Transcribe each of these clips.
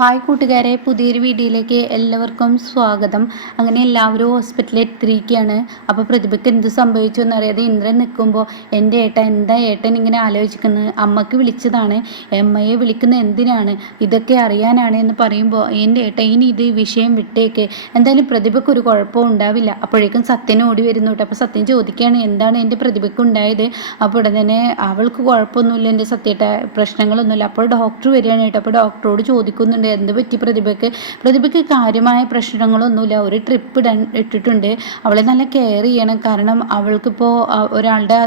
Hi കൂട്ടുകാരെ, പുതിയൊരു വീഡിയോയിലേക്ക് എല്ലാവർക്കും സ്വാഗതം. അങ്ങനെ എല്ലാവരും ഹോസ്പിറ്റലിൽ എത്തിയിരിക്കുകയാണ്. അപ്പോൾ പ്രതിഭയ്ക്ക് എന്ത് സംഭവിച്ചു എന്നറിയാതെ ഇന്ദ്രൻ നിൽക്കുമ്പോൾ എൻ്റെ ഏട്ടൻ ഇങ്ങനെ ആലോചിക്കുന്നത്, അമ്മയ്ക്ക് വിളിച്ചതാണ്, അമ്മയെ വിളിക്കുന്നത് എന്തിനാണ്, ഇതൊക്കെ അറിയാനാണ് എന്ന് പറയുമ്പോൾ എൻ്റെ ഏട്ടൻ ഇനി ഇത് വിഷയം വിട്ടേക്ക്, എന്തായാലും പ്രതിഭയ്ക്ക് ഒരു കുഴപ്പവും ഉണ്ടാവില്ല. അപ്പോഴേക്കും സത്യൻ ഓടി വരുന്നു കേട്ടോ. അപ്പോൾ സത്യൻ ചോദിക്കുകയാണ് എന്താണ് എൻ്റെ പ്രതിഭയ്ക്ക് ഉണ്ടായത്. അപ്പോൾ ഉടൻ തന്നെ അവൾക്ക് കുഴപ്പമൊന്നുമില്ല എൻ്റെ സത്യേട്ട, പ്രശ്നങ്ങളൊന്നുമില്ല. അപ്പോൾ ഡോക്ടർ വരികയാണ് കേട്ടോ. അപ്പോൾ ഡോക്ടറോട് ചോദിക്കുന്നുണ്ട് എന്ത് പറ്റി പ്രതിഭയ്ക്ക് കാര്യമായ പ്രശ്നങ്ങളൊന്നുമില്ല, ഒരു ട്രിപ്പ് ഇട്ടിട്ടുണ്ട്, അവളെ നല്ല കെയർ ചെയ്യണം, കാരണം അവൾക്കിപ്പോൾ ഒരാളുടെ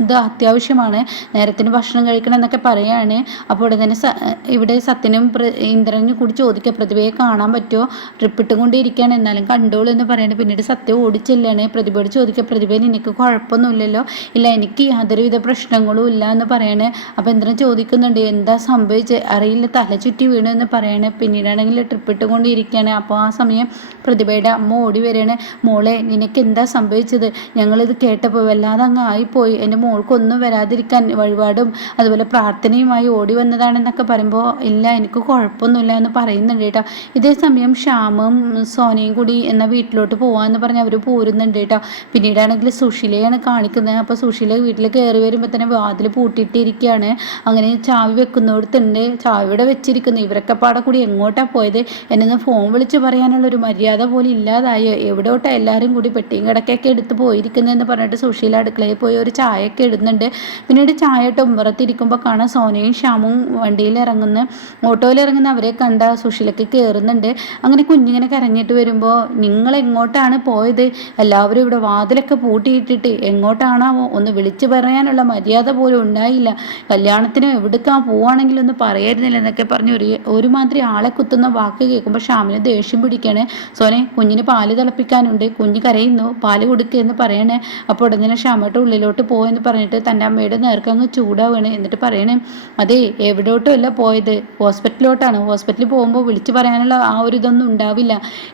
ഇത് അത്യാവശ്യമാണ്, നേരത്തിന് ഭക്ഷണം കഴിക്കണം എന്നൊക്കെ പറയാണ്. അപ്പോൾ ഉടനെ തന്നെ ഇവിടെ സത്യനും ഇന്ദ്രനും കൂടി ചോദിക്കുക പ്രതിഭയെ കാണാൻ പറ്റുമോ, ട്രിപ്പ് ഇട്ടുകൊണ്ടിരിക്കുകയാണ്, എന്നാലും കണ്ടോളൂ എന്ന് പറയുന്നത്. പിന്നീട് സത്യം ഓടിച്ചെല്ലാണ് പ്രതിഭയോട് ചോദിക്കുക പ്രതിഭയെ നിനക്ക് കുഴപ്പമൊന്നുമില്ലല്ലോ. ഇല്ല, എനിക്ക് യാതൊരുവിധ പ്രശ്നങ്ങളും ഇല്ല എന്ന് പറയാണ്. അപ്പോൾ ഇന്ദ്രൻ ചോദിക്കുന്നുണ്ട് എന്താ സംഭവിച്ചത്, അറിയില്ല, തല ചുറ്റി വീണു എന്ന് പറയാണ്. പിന്നീടാണെങ്കിൽ ട്രിപ്പ് ഇട്ടുകൊണ്ടിരിക്കുകയാണ്. അപ്പോൾ ആ സമയം പ്രതിഭയുടെ അമ്മ ഓടി വരികയാണ്. മോളെ നിനക്ക് എന്താ സംഭവിച്ചത്, ഞങ്ങളിത് കേട്ടപ്പോൾ വല്ലാതെ അങ്ങ് ആയിപ്പോയി, എൻ്റെ മോൾക്കൊന്നും വരാതിരിക്കാൻ വഴിപാടും അതുപോലെ പ്രാർത്ഥനയുമായി ഓടി വന്നതാണെന്നൊക്കെ പറയുമ്പോൾ ഇല്ല എനിക്ക് കുഴപ്പമൊന്നുമില്ല എന്ന് പറയുന്നുണ്ട് കേട്ടോ. ഇതേ സമയം ശ്യാമും സോനയും കൂടി എന്നാൽ വീട്ടിലോട്ട് പോകാമെന്ന് പറഞ്ഞ് അവർ പോരുന്നുണ്ട് കേട്ടോ. പിന്നീടാണെങ്കിൽ സുശീലയാണ് കാണിക്കുന്നത്. അപ്പോൾ സുശീല വീട്ടിൽ കയറി വരുമ്പോൾ തന്നെ വാതിൽ പൂട്ടിയിട്ടിരിക്കുകയാണ്. അങ്ങനെ ചാവി വെക്കുന്നിടത്തുണ്ട്, ചാവിയുടെ വെച്ചിരിക്കുന്നു. ഇവരൊക്കെ പാടെ കൂടി എങ്ങോട്ടാണ് പോയത്, എന്നെ ഫോൺ വിളിച്ച് പറയാനുള്ളൊരു മര്യാദ പോലും ഇല്ലാതായോ, എവിടോട്ടാ എല്ലാവരും കൂടി പെട്ടിയും കിടക്കൊക്കെ എടുത്ത് പോയിരിക്കുന്നതെന്ന് പറഞ്ഞിട്ട് സുശീല അടുക്കളയിൽ പോയി ഒരു ചായയൊക്കെ ഇടുന്നുണ്ട്. പിന്നീട് ചായ ഇട്ട് ഉമ്പറത്തിരിക്കുമ്പോൾ കാണാൻ സോനയും ശ്യാമും വണ്ടിയിൽ ഇറങ്ങുന്ന ഓട്ടോയിൽ ഇറങ്ങുന്ന അവരെ കണ്ട സുശീലക്ക് കയറുന്നുണ്ട്. അങ്ങനെ കുഞ്ഞിങ്ങനെ കരഞ്ഞിട്ട് വരുമ്പോൾ നിങ്ങൾ എങ്ങോട്ടാണ് പോയത്, എല്ലാവരും ഇവിടെ വാതിലൊക്കെ പൂട്ടിയിട്ടിട്ട് എങ്ങോട്ടാണാവോ, ഒന്ന് വിളിച്ചു പറയാനുള്ള മര്യാദ പോലും ഉണ്ടായില്ല, കല്യാണത്തിന് എവിടുക്കാൻ പോവുകയാണെങ്കിലൊന്ന് പറയായിരുന്നില്ല എന്നൊക്കെ പറഞ്ഞ് ഒരുമാതിരി ആളെ കുത്തുന്ന വാക്ക് കേൾക്കുമ്പോൾ ശ്യാമിന് ദേഷ്യം പിടിക്കുകയാണ്. സോനെ കുഞ്ഞിന് പാല് തിളപ്പിക്കാനുണ്ട്, കുഞ്ഞ് കരയുന്നു, പാല് കൊടുക്കുക എന്ന് പറയണേ. അപ്പോൾ ഉടനെ ശ്യാമോട്ട് ഉള്ളിലോട്ട് പോയെന്ന് പറഞ്ഞിട്ട് തൻ്റെ അമ്മയുടെ നേർക്കങ്ങ് ചൂടാവുകയാണ്. എന്നിട്ട് പറയണേ അതെ എവിടോട്ടും അല്ല പോയത്, ഹോസ്പിറ്റലിലോട്ടാണ്, ഹോസ്പിറ്റലിൽ പോകുമ്പോൾ വിളിച്ചു പറയാനുള്ള ആ ഒരു ഇതൊന്നും ഉണ്ടാവില്ല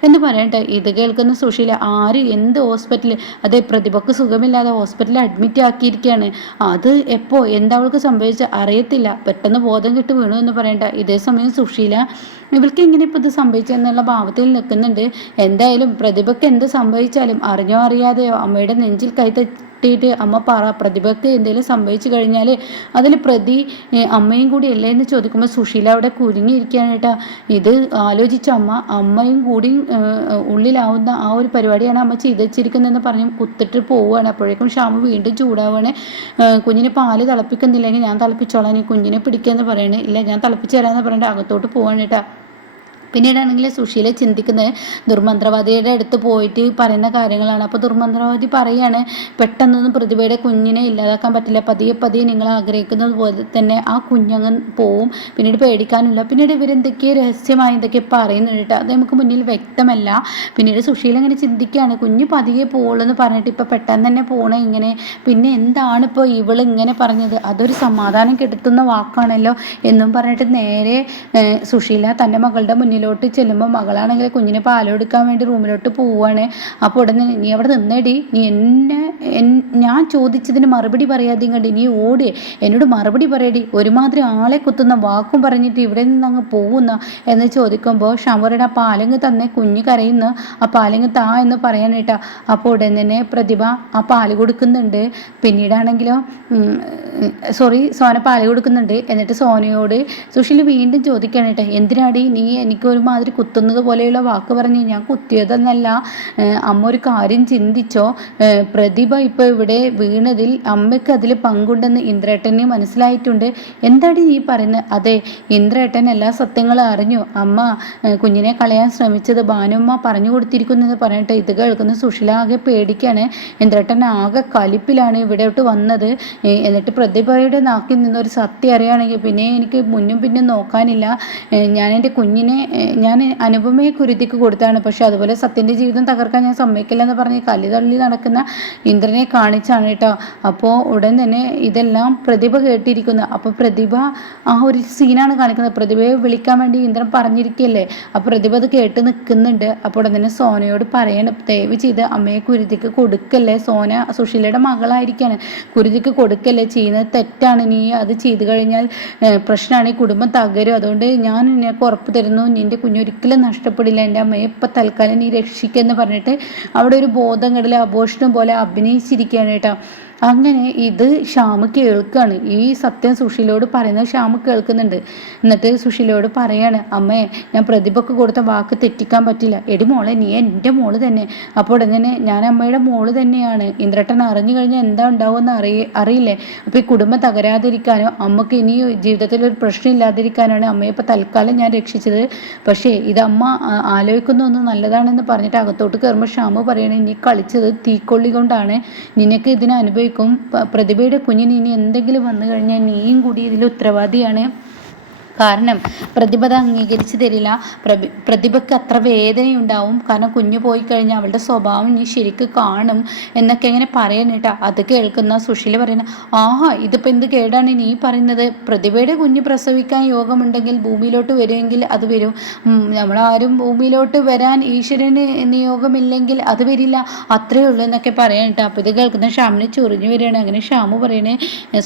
എന്ന് പറയട്ടെ. ഇത് കേൾക്കുന്ന സുശീല ആര് എന്ത് ഹോസ്പിറ്റൽ, അതെ പ്രതിഭക്ക് സുഖമില്ലാതെ ഹോസ്പിറ്റലിൽ അഡ്മിറ്റ് ആക്കിയിരിക്കുകയാണ്, അത് എപ്പോൾ എന്താ അവൾക്ക് സംഭവിച്ച അറിയത്തില്ല, പെട്ടെന്ന് ബോധം കെട്ട് വീണു എന്ന് പറയണ്ട. ഇതേ സമയം സുശീല ഇവൾക്ക് ഇങ്ങനെ ഇപ്പോൾ ഇത് സംഭവിച്ചെന്നുള്ള ഭാവത്തിൽ നിൽക്കുന്നുണ്ട്. എന്തായാലും പ്രതിഭയ്ക്ക് എന്ത് സംഭവിച്ചാലും അറിഞ്ഞോ അറിയാതെയോ അമ്മയുടെ നെഞ്ചിൽ കൈത്തട്ടിയിട്ട് അമ്മ പ്രതിഭയ്ക്ക് എന്തെങ്കിലും സംഭവിച്ചു കഴിഞ്ഞാൽ അതിൽ പ്രതി അമ്മയും കൂടി അല്ലേ എന്ന് ചോദിക്കുമ്പോൾ സുശീല അവിടെ കുരുങ്ങിയിരിക്കുകയാണ് കേട്ടോ. ഇത് ആലോചിച്ച അമ്മയും കൂടി ഉള്ളിലാവുന്ന ആ ഒരു പരിപാടിയാണ് അമ്മ ചെയ്ത് വെച്ചിരിക്കുന്നതെന്ന് പറഞ്ഞ് കുത്തിട്ട് പോവുകയാണ്. അപ്പോഴേക്കും ശ്യാമ വീണ്ടും ചൂടാവുകയാണ്. കുഞ്ഞിന് പാല് തിളപ്പിക്കുന്നില്ലെങ്കിൽ ഞാൻ തിളപ്പിച്ചോളാം, നീ കുഞ്ഞിനെ പിടിക്കുകയെന്ന് പറയണേ. ഇല്ല ഞാൻ തിളപ്പിച്ച് തരാമെന്ന് പറഞ്ഞിട്ട് അകത്തോട്ട് പോവാണ് കേട്ടോ. പിന്നീടാണെങ്കിൽ സുശീല ചിന്തിക്കുന്നത് ദുർമന്ത്രവാദിയുടെ അടുത്ത് പോയിട്ട് പറയുന്ന കാര്യങ്ങളാണ്. അപ്പോൾ ദുർമന്ത്രവാദി പറയാണ് പെട്ടെന്നൊന്നും പ്രതിഭയുടെ കുഞ്ഞിനെ ഇല്ലാതാക്കാൻ പറ്റില്ല, പതിയെ നിങ്ങൾ ആഗ്രഹിക്കുന്നത് പോലെ തന്നെ ആ കുഞ്ഞങ്ങ് പോവും, പിന്നീട് പേടിക്കാനില്ല. പിന്നീട് ഇവരെന്തൊക്കെയോ രഹസ്യമായി എന്തൊക്കെ പറയുന്നുണ്ട് കേട്ടോ, അത് നമുക്ക് മുന്നിൽ വ്യക്തമല്ല. പിന്നീട് സുശീല ഇങ്ങനെ ചിന്തിക്കുകയാണ് കുഞ്ഞ് പതിയെ പോകുള്ളൂ എന്ന് പറഞ്ഞിട്ട് ഇപ്പോൾ പെട്ടെന്ന് തന്നെ പോകണേ ഇങ്ങനെ, പിന്നെ എന്താണ് ഇപ്പോൾ ഇവളിങ്ങനെ പറഞ്ഞത്, അതൊരു സമാധാനം കെടുത്തുന്ന വാക്കാണല്ലോ എന്നും പറഞ്ഞിട്ട് നേരെ സുശീല തൻ്റെ മകളുടെ മുന്നിലോട്ട് ചെല്ലുമ്പോൾ മകളാണെങ്കിൽ കുഞ്ഞിനെ പാലെടുക്കാൻ വേണ്ടി റൂമിലോട്ട് പോവുകയാണ്. അപ്പോൾ ഉടനെ നീ അവിടെ നിന്നേടി, നീ ഞാൻ ചോദിച്ചതിന് മറുപടി പറയാതെ കണ്ടി നീ ഓടി എന്നോട് മറുപടി പറയടി, ഒരുമാതിരി ആളെ കുത്തുന്ന വാക്കും പറഞ്ഞിട്ട് ഇവിടെ നിന്ന് അങ്ങ് പോകുന്ന എന്ന് ചോദിക്കുമ്പോൾ ഷവറുടെ ആ പാലങ്ങ് തന്നെ കുഞ്ഞ് കരയുന്നു, ആ പാലങ്ങ് താ എന്ന് പറയാനായിട്ടാ. അപ്പോൾ ഉടൻ തന്നെ പ്രതിഭ ആ പാല് കൊടുക്കുന്നുണ്ട്. പിന്നീടാണെങ്കിലോ സോന പാല് കൊടുക്കുന്നുണ്ട്. എന്നിട്ട് സോനയോട് സുശീല വീണ്ടും ചോദിക്കാനായിട്ട് എന്തിനാടി നീ എനിക്ക് ഒരുമാതിരി കുത്തുന്നത് പോലെയുള്ള വാക്ക് പറഞ്ഞ്, ഞാൻ കുത്തിയതെന്നല്ല, അമ്മ ഒരു കാര്യം ചിന്തിച്ചോ, പ്രതിഭ ഇപ്പോൾ ഇവിടെ വീണതിൽ അമ്മയ്ക്ക് അതിൽ പങ്കുണ്ടെന്ന് ഇന്ദ്രേട്ടനെ മനസ്സിലായിട്ടുണ്ട്. എന്താടി നീ പറയുന്നത്, അതെ ഇന്ദ്രേട്ടൻ എല്ലാ സത്യങ്ങളും അറിഞ്ഞു, അമ്മ കുഞ്ഞിനെ കളയാൻ ശ്രമിച്ചത് ഭാനുമ്മ പറഞ്ഞു കൊടുത്തിരിക്കുന്നെന്ന് പറഞ്ഞിട്ട് ഇത് കേൾക്കുന്ന സുശീല ആകെ പേടിക്കാണ്. ഇന്ദ്രേട്ടൻ ആകെ കലിപ്പിലാണ് ഇവിടോട്ട് വന്നത്. എന്നിട്ട് പ്രതിഭയുടെ നാക്കിൽ നിന്നൊരു സത്യം അറിയുകയാണെങ്കിൽ പിന്നെ എനിക്ക് മുന്നും പിന്നും നോക്കാനില്ല, ഞാൻ എൻ്റെ കുഞ്ഞിനെ ഞാൻ അനുപമയെ കുരുതിക്ക് കൊടുത്താണ്, പക്ഷെ അതുപോലെ സത്യൻ്റെ ജീവിതം തകർക്കാൻ ഞാൻ സമ്മതിക്കില്ല എന്ന് പറഞ്ഞ് കലി തള്ളി നടക്കുന്ന ഇന്ദ്രനെ കാണിച്ചാണ് കേട്ടോ. അപ്പോൾ ഉടൻ തന്നെ ഇതെല്ലാം പ്രതിഭ കേട്ടിരിക്കുന്നു. അപ്പോൾ പ്രതിഭ ആ ഒരു സീനാണ് കാണിക്കുന്നത്. പ്രതിഭയെ വിളിക്കാൻ വേണ്ടി ഇന്ദ്രൻ പറഞ്ഞിരിക്കുകയല്ലേ. അപ്പോൾ പ്രതിഭ അത് കേട്ട് നിൽക്കുന്നുണ്ട്. അപ്പോൾ ഉടൻ തന്നെ സോനയോട് പറയണം, ദയവ് ചെയ്ത് അമ്മയെ കുരുതിക്ക് കൊടുക്കല്ലേ, സോന സുശീലയുടെ മകളായിരിക്കാണ്, കുരുതിക്ക് കൊടുക്കല്ലേ, ചെയ്യുന്നത് തെറ്റാണ്, നീ അത് ചെയ്തു കഴിഞ്ഞാൽ പ്രശ്നമാണ്, ഈ കുടുംബം തകരും, അതുകൊണ്ട് ഞാൻ നിനക്ക് ഉറപ്പ് തരുന്നു നിൻ്റെ കുഞ്ഞൊരിക്കലും നഷ്ടപ്പെടില്ല, എൻ്റെ അമ്മയെ ഇപ്പം തൽക്കാലം നീ രക്ഷിക്കുമെന്ന് പറഞ്ഞിട്ട് അവിടെ ഒരു ബോധം കെടൽ അബോഷണം പോലെ അഭിനയിച്ചിരിക്കുകയാണ് കേട്ടോ. അങ്ങനെ ഇത് ശ്യാമ് കേൾക്കുകയാണ്. ഈ സത്യം സുശീലയോട് പറയുന്നത് ശ്യാമ് കേൾക്കുന്നുണ്ട്. എന്നിട്ട് സുശീലയോട് പറയാണ്, അമ്മേ ഞാൻ പ്രതിഭക്ക് കൊടുത്ത വാക്ക് തെറ്റിക്കാൻ പറ്റില്ല. എടി മോളെ, നീ എൻ്റെ മോള് തന്നെ. അപ്പോൾ ഉടനെ ഞാൻ അമ്മയുടെ മോള് തന്നെയാണ്. ഇന്ദ്രട്ടൻ അറിഞ്ഞു കഴിഞ്ഞാൽ എന്താ ഉണ്ടാവുമെന്ന് അറിയില്ലേ. അപ്പോൾ ഈ കുടുംബം തകരാതിരിക്കാനോ അമ്മക്ക് ഇനി ജീവിതത്തിൽ ഒരു പ്രശ്നം ഇല്ലാതിരിക്കാനാണ് അമ്മയെ ഇപ്പോൾ തൽക്കാലം ഞാൻ രക്ഷിച്ചത്. പക്ഷേ ഇത് അമ്മ ആലോചിക്കുന്ന ഒന്ന് നല്ലതാണെന്ന് പറഞ്ഞിട്ട് അകത്തോട്ട് കയറുമ്പോൾ ശ്യാമ് പറയണേ, നീ കളിച്ചത് തീക്കൊള്ളി കൊണ്ടാണ്, നിനക്ക് ഇതിനെ അനുഭവിക്കും. പ്രതിഭയുടെ കുഞ്ഞിന് ഇനി എന്തെങ്കിലും വന്നു കഴിഞ്ഞാൽ നീയും കൂടി ഇതിൽ ഉത്തരവാദിയാണ്. കാരണം പ്രതിഭ അത് അംഗീകരിച്ച് തരില്ല. പ്രതിഭയ്ക്ക് അത്ര വേദനയുണ്ടാവും. കാരണം കുഞ്ഞു പോയി കഴിഞ്ഞാൽ അവളുടെ സ്വഭാവം നീ ശരിക്ക് കാണും എന്നൊക്കെ ഇങ്ങനെ പറയണേട്ടാ. അത് കേൾക്കുന്ന സുശീല പറയുന്ന, ആഹാ ഇതിപ്പോൾ എന്ത് കേടാണ് നീ പറയുന്നത്, പ്രതിഭയുടെ കുഞ്ഞ് പ്രസവിക്കാൻ യോഗമുണ്ടെങ്കിൽ ഭൂമിയിലോട്ട് വരുമെങ്കിൽ അത് വരും, നമ്മളാരും ഭൂമിയിലോട്ട് വരാൻ ഈശ്വരന് നിയോഗമില്ലെങ്കിൽ അത് വരില്ല, അത്രയേ ഉള്ളൂ എന്നൊക്കെ പറയാനിട്ടാ. അപ്പോൾ ഇത് കേൾക്കുന്ന ശ്യാമിന് ചൊറിഞ്ഞു വരികയാണ്. അങ്ങനെ ശ്യാമ് പറയണേ,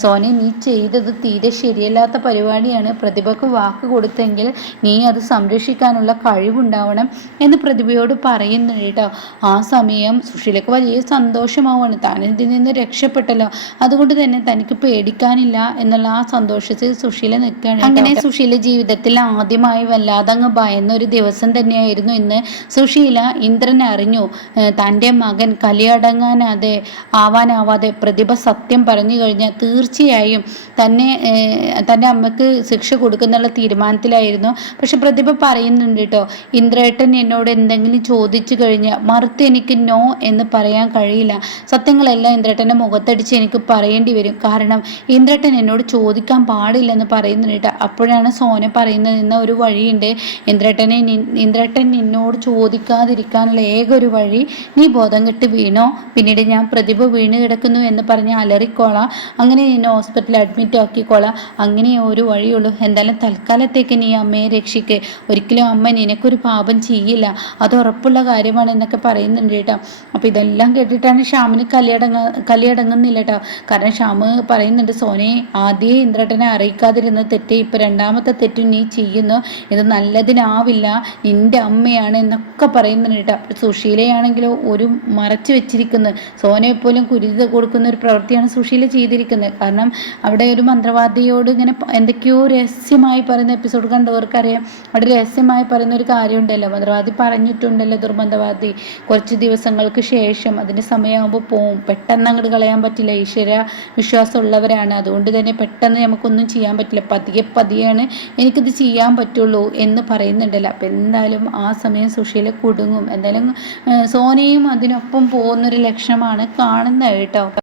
സോനെ നീ ചെയ്തത് തീരെ ശരിയല്ലാത്ത പരിപാടിയാണ്, പ്രതിഭ വാക്ക് കൊടുത്തെങ്കിൽ നീ അത് സംരക്ഷിക്കാനുള്ള കഴിവുണ്ടാവണം എന്ന് പ്രതിഭയോട് പറയുന്നു കേട്ടോ. ആ സമയം സുശീലക്ക് വലിയ സന്തോഷമാവാണ്, താൻ ഇതിൽ നിന്ന് രക്ഷപ്പെട്ടല്ലോ, അതുകൊണ്ട് തന്നെ തനിക്ക് പേടിക്കാനില്ല എന്നുള്ള ആ സന്തോഷത്തിൽ സുശീല നിൽക്കുകയാണ്. അങ്ങനെ സുശീല ജീവിതത്തിൽ ആദ്യമായി വല്ലാതെ അങ്ങ് ഭയന്ന ഒരു ദിവസം തന്നെയായിരുന്നു ഇന്ന്. സുശീല ഇന്ദ്രനെ അറിഞ്ഞു തൻ്റെ മകൻ ആവാനാവാതെ പ്രതിഭ സത്യം പറഞ്ഞു കഴിഞ്ഞാൽ തീർച്ചയായും തൻ്റെ അമ്മക്ക് ശിക്ഷ കൊടുക്കുന്ന തീരുമാനത്തിലായിരുന്നു. പക്ഷെ പ്രതിഭ പറയുന്നുണ്ട് കേട്ടോ, ഇന്ദ്രേട്ടൻ എന്നോട് എന്തെങ്കിലും ചോദിച്ചു കഴിഞ്ഞാൽ മറുത്ത് എനിക്ക് നോ എന്ന് പറയാൻ കഴിയില്ല. സത്യങ്ങളെല്ലാം ഇന്ദ്രേട്ടൻ്റെ മുഖത്തടിച്ച് എനിക്ക് പറയേണ്ടി വരും. കാരണം ഇന്ദ്രേട്ടൻ എന്നോട് ചോദിക്കാൻ പാടില്ലെന്ന് പറയുന്നുണ്ട് കേട്ടോ. അപ്പോഴാണ് സോന പറയുന്നത്, എന്ന ഒരു വഴിയുണ്ട്, ഇന്ദ്രേട്ടൻ നിന്നോട് ചോദിക്കാതിരിക്കാനുള്ള ഏക ഒരു വഴി, നീ ബോധം കെട്ട് വീണോ, പിന്നീട് ഞാൻ പ്രതിഭ വീണ് കിടക്കുന്നു എന്ന് പറഞ്ഞ് അലറിക്കോളാം, അങ്ങനെ നിന്നെ ഹോസ്പിറ്റലിൽ അഡ്മിറ്റ് ആക്കിക്കോളാം, അങ്ങനെ ഒരു വഴിയുള്ളൂ. എന്തായാലും തൽക്കാലത്തേക്ക് നീ അമ്മയെ രക്ഷിക്ക്, ഒരിക്കലും അമ്മ നിനക്കൊരു പാപം ചെയ്യില്ല, അത് ഉറപ്പുള്ള കാര്യമാണ് എന്നൊക്കെ പറയുന്നുണ്ട് കേട്ടോ. അപ്പോൾ ഇതെല്ലാം കേട്ടിട്ടാണ് ശ്യാമിന് കലിയടങ്ങുന്നില്ല കേട്ടോ. കാരണം ശ്യാമ് പറയുന്നുണ്ട്, സോനെ ആദ്യം ഇന്ദ്രട്ടനെ അറിയിക്കാതിരുന്ന തെറ്റ് ഇപ്പം രണ്ടാമത്തെ തെറ്റും നീ ചെയ്യുന്നു, ഇത് നല്ലതിനാവില്ല, നിൻ്റെ അമ്മയാണ് എന്നൊക്കെ പറയുന്നുണ്ട് കേട്ടോ. സുശീലയാണെങ്കിലോ ഒരു മറച്ചു വെച്ചിരിക്കുന്നത്, സോനയെ പോലും കുരുതി കൊടുക്കുന്ന ഒരു പ്രവൃത്തിയാണ് സുശീല ചെയ്തിരിക്കുന്നത്. കാരണം അവിടെ ഒരു മന്ത്രവാദിയോട് ഇങ്ങനെ എന്തൊക്കെയോ രഹസ്യമായി പറയുന്ന എപ്പിസോഡ് കണ്ടവർക്കറിയാം. അവിടെ രഹസ്യമായി പറയുന്ന ഒരു കാര്യമുണ്ടല്ലോ, മന്ത്രവാദി പറഞ്ഞിട്ടുണ്ടല്ലോ, ദുർമന്ത്രവാദി കുറച്ച് ദിവസങ്ങൾക്ക് ശേഷം അതിൻ്റെ സമയമാകുമ്പോൾ പോവും, പെട്ടെന്ന് അങ്ങോട്ട് കളയാൻ പറ്റില്ല, ഈശ്വര വിശ്വാസമുള്ളവരാണ്, അതുകൊണ്ട് തന്നെ പെട്ടെന്ന് നമുക്കൊന്നും ചെയ്യാൻ പറ്റില്ല, പതിയെയാണ് എനിക്കിത് ചെയ്യാൻ പറ്റുള്ളൂ എന്ന് പറയുന്നുണ്ടല്ലോ. അപ്പം എന്തായാലും ആ സമയം സുശീല കുടുങ്ങും. എന്തായാലും സോനയും അതിനൊപ്പം പോകുന്നൊരു ലക്ഷണമാണ് കാണുന്നത് കേട്ടോ.